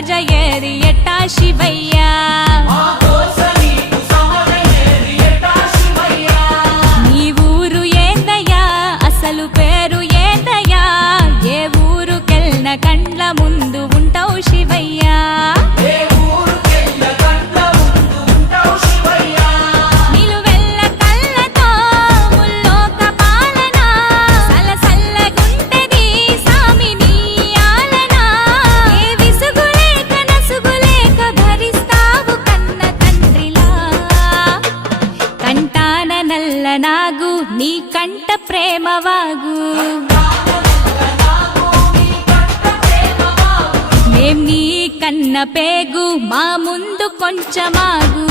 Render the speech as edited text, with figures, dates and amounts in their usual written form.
సమజయేది ఎట్టా శివయ్య నీ ఊరు ఏందయ్యా అసలు పేరు ఏందయ్యా ఏ ఊరుకెళ్ళిన కండ్ల ముందు ఉంటావు శివయ్యా నిలువెల్ల కళ్ళతో ముల్లోక పాలన సలసల్లగుంటది సామి నీ ఆలన ఏ విసుగులేక నసుగులేక భరిస్తావు కన్న తండ్రిలా కంటాన నల్ల నాగు నీ కంట ప్రేమవాగు మేం నీ కన్న పేగు మా ముందు కొంచెమాగు